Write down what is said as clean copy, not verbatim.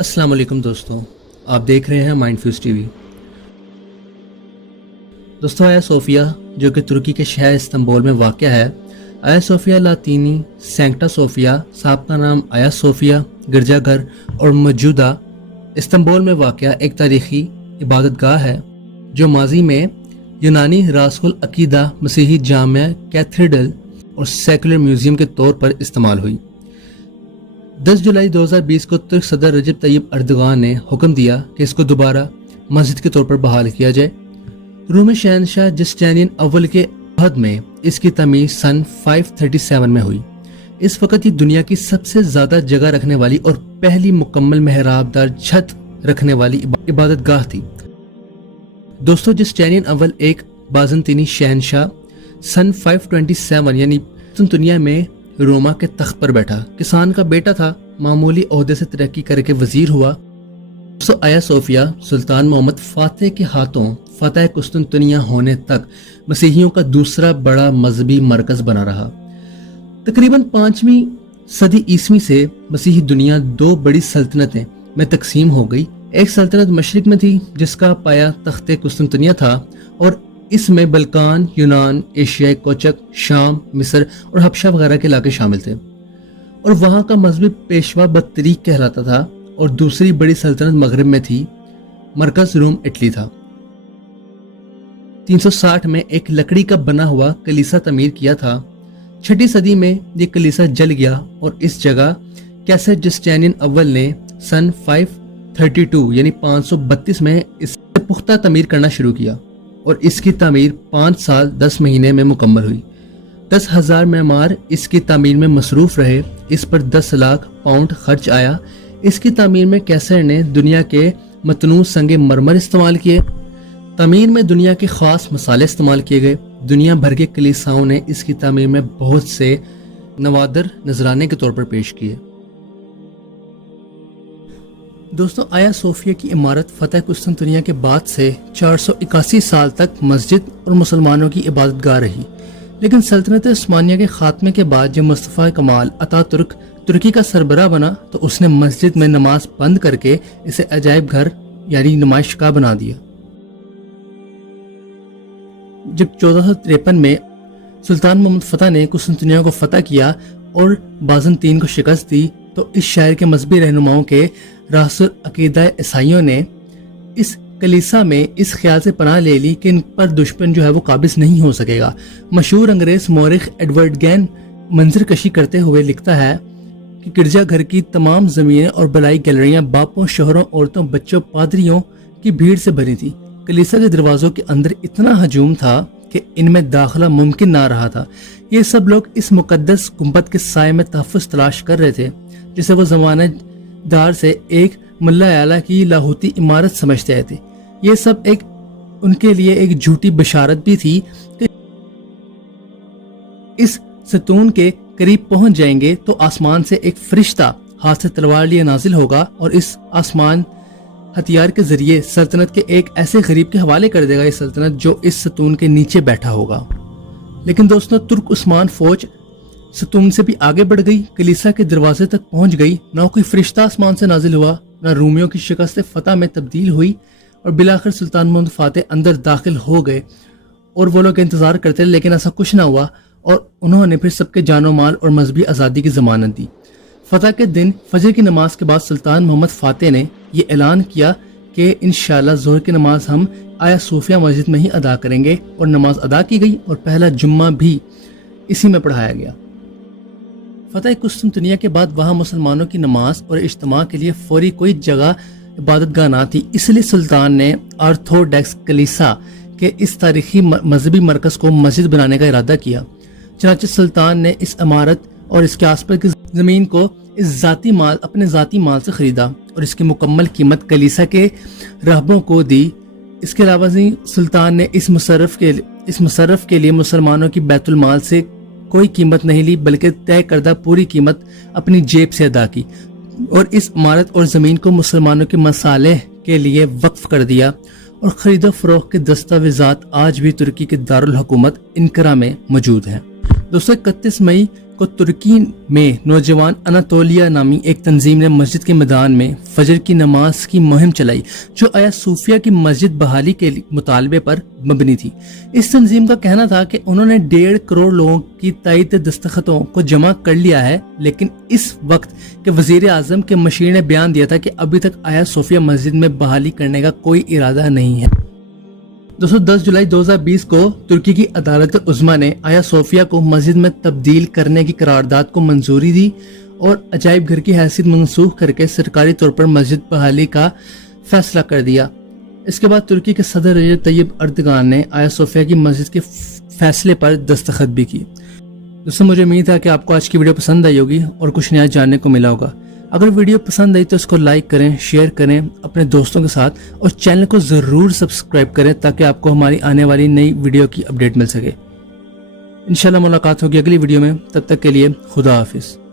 अस्सलाम वालेकुम दोस्तों, आप देख रहे हैं माइंडफ्यूज टीवी। दोस्तों, आया सोफिया जो कि तुर्की के शहर इस्तांबुल में वाक़या है। आया सोफिया लातीनी सेंक्टा सोफिया, साबका नाम आया सोफिया गिरजाघर और मौजूदा इस्तांबुल में वाक़या एक तारीख़ी इबादतगाह है जो माजी में यूनानी रासुल अकीदा मसीही जामिया कैथेड्रल और सेकुलर म्यूज़ियम के तौर पर इस्तेमाल हुई। 10 जुलाई 2020 को तुर्क सदर रजब तैयब अर्दगान ने हुक्म दिया कि इसको दोबारा मस्जिद के तौर पर बहाल किया जाए। रूमी शहनशाह जस्टिनियन अव्वल के अहद में इसकी तमीर सन 537 में हुई। इस वक्त ये दुनिया की सबसे ज़्यादा जगह रखने वाली और पहली मुकम्मल मेहराबदार छत रखने वाली इबादतगाह थी। दोस्तों, जस्टिनियन अव्वल एक बाज़ंतीनी शहनशाह सन 527 यानी दुनिया में रोमा के तख्त पर बैठा। किसान का बेटा था, मामूली ओहदे से तरक्की करके वजीर हुआ। आया सोफिया सुल्तान मोहम्मद फातेह के हाथों फतह कुस्तुनतनिया होने तक मसीहियों का दूसरा बड़ा मजहबी मरकज बना रहा। तकरीबन 5वीं सदी ईस्वी से मसीही दुनिया दो बड़ी सल्तनतें में तकसीम हो गई। एक सल्तनत मशरिक में थी जिसका पाया तख्ते कुस्तुनतनिया था और इसमें बल्कान, यूनान, एशियाई कोचक, शाम, मिस्र और हबशा वगैरह के इलाके शामिल थे और वहाँ का मजहबी पेशवा बतरीक कहलाता था। और दूसरी बड़ी सल्तनत मगरिब में थी, मरकज रोम इटली था। 360 में एक लकड़ी का बना हुआ कलीसा तमीर किया था। 6वीं सदी में ये कलीसा जल गया और इस जगह कैसर जस्टिनियन अव्वल ने सन 532 यानी 532 में इसे पुख्ता तमीर करना शुरू किया और इसकी तामीर 5 साल 10 महीने में मुकम्मल हुई। 10,000 मेमार इसकी तामीर में मसरूफ रहे। इस पर 10 लाख पाउंड खर्च आया। इसकी तामीर में कैसर ने दुनिया के मतनू संगे मरमर इस्तेमाल किए। तामीर में दुनिया के खास मसाले इस्तेमाल किए गए। दुनिया भर के कलीसाओं ने इसकी तामीर में बहुत से नवादर नजराने के तौर पर पेश किए। दोस्तों, आया सोफिया की इमारत फतह कुस्तुनतनिया के बाद से 481 साल तक मस्जिद और मुसलमानों की इबादतगाह रही। लेकिन सल्तनत उस्मानिया के खात्मे के बाद जब मुस्तफ़ा कमाल अतातुर्क तुर्की का सरबराह बना तो उसने मस्जिद में नमाज बंद करके इसे अजायब घर यानी नुमाइशगाह बना दिया। जब 1453 में सुल्तान मोहम्मद फतह ने कुस्तुनतनिया को फतह किया और बाज़ंतीन को शिकस्त दी तो इस शहर के मजहबी रहनुमाओं के रासुल अकीदा ईसाइयों ने इस कलीसा में इस ख्याल से पनाह ले ली कि इन पर दुश्मन जो है वो काबिज नहीं हो सकेगा। मशहूर अंग्रेज मौरिख एडवर्ड गैन मंजर कशी करते हुए लिखता है कि गिरजाघर की तमाम जमीनें और बलाई गैलरियां बापों, शोहरों, औरतों, बच्चों, पादरियों की भीड़ से भरी थी। कलीसा के दरवाजों के अंदर इतना हजूम था कि इनमें दाखिला मुमकिन ना रहा था। ये सब लोग इस मुकद्दस गुंबद के साये में तहफ़्फ़ुज़ तलाश कर रहे थे जिसे वो जमानतदार से एक मुल्ला आला की लाहौती इमारत समझते थे। ये सब एक उनके लिए एक झूठी बशारत भी थी कि इस सतून के करीब पहुंच जाएंगे तो आसमान से एक फरिश्ता हाथ से तलवार लिए नाजिल होगा और इस आसमान हथियार के जरिए सल्तनत के एक ऐसे गरीब के हवाले कर देगा ये सल्तनत जो इस सतून के नीचे बैठा होगा। लेकिन दोस्तों, तुर्क उस्मान फौज सतून से भी आगे बढ़ गई, कलीसा के दरवाजे तक पहुंच गई। ना कोई फरिश्ता आसमान से नाजिल हुआ, ना रूमियों की शिकस्त फतह में तब्दील हुई और बिलाखिर सुल्तान मोहम्मद फातेह अंदर दाखिल हो गए और वो लोग इंतजार करते रहे, लेकिन ऐसा कुछ ना हुआ और उन्होंने फिर सबके जानो माल और मजहबी आज़ादी की जमानत दी। फतह के दिन फजर की नमाज के बाद सुल्तान मोहम्मद फातेह ने ये ऐलान किया कि इंशाअल्लाह ज़ोहर की नमाज हम आया सोफिया मस्जिद में ही अदा करेंगे और नमाज अदा की गई और पहला जुम्मा भी इसी में पढ़ाया गया। फतह कुस्तुनतनिया के बाद वहाँ मुसलमानों की नमाज और इज्तिमा के लिए फौरी कोई जगह इबादतगाह ना थी, इसलिए सुल्तान ने ऑर्थोडॉक्स कलीसा के इस तारीखी मजहबी मरकज को मस्जिद बनाने का इरादा किया। चनाचे सुल्तान ने इस इमारत और इसके आसपास की जमीन को अपने ज़ाती माल से खरीदा और इसकी मुकम्मल कीमत कलीसा के रहबों को दी। इसके अलावा सुल्तान ने इस मुसर्रफ के लिए मुसलमानों की बैतुल माल से कोई कीमत नहीं ली बल्कि तय करदा पूरी कीमत अपनी जेब से अदा की और इस इमारत और ज़मीन को मुसलमानों के मसाले के लिए वक्फ कर दिया और खरीदो फरोख्त के दस्तावेजात आज भी तुर्की के दारुल हुकूमत इनकरा में मौजूद हैं। दोस्तों, 31 मई کو ترکی میں نوجوان اناتولیا نامی ایک تنظیم نے مسجد کے میدان میں فجر کی نماز کی مہم چلائی جو آیا صوفیہ کی مسجد بحالی کے مطالبے پر مبنی تھی۔ اس تنظیم کا کہنا تھا کہ انہوں نے 1.5 کروڑ لوگوں کی تائید دستخطوں کو جمع کر لیا ہے، لیکن اس وقت کہ وزیر اعظم کے مشیر نے بیان دیا تھا کہ ابھی تک آیا صوفیہ مسجد میں بحالی کرنے کا کوئی ارادہ نہیں ہے۔ دوستو 10 جولائی 2020 کو ترکی کی عدالت عظمیٰ نے آیا صوفیہ کو مسجد میں تبدیل کرنے کی قرارداد کو منظوری دی اور عجائب گھر کی حیثیت منسوخ کر کے سرکاری طور پر مسجد بحالی کا فیصلہ کر دیا۔ اس کے بعد ترکی کے صدر رجب طیب اردگان نے آیا صوفیہ کی مسجد کے فیصلے پر دستخط بھی کی۔ دوستو مجھے امید ہے کہ آپ کو آج کی ویڈیو پسند آئی ہوگی اور کچھ نیا جاننے کو ملا ہوگا۔ اگر ویڈیو پسند آئی تو اس کو لائک کریں، شیئر کریں اپنے دوستوں کے ساتھ اور چینل کو ضرور سبسکرائب کریں تاکہ آپ کو ہماری آنے والی نئی ویڈیو کی اپڈیٹ مل سکے۔ انشاءاللہ ملاقات ہوگی اگلی ویڈیو میں، تب تک کے لیے خدا حافظ۔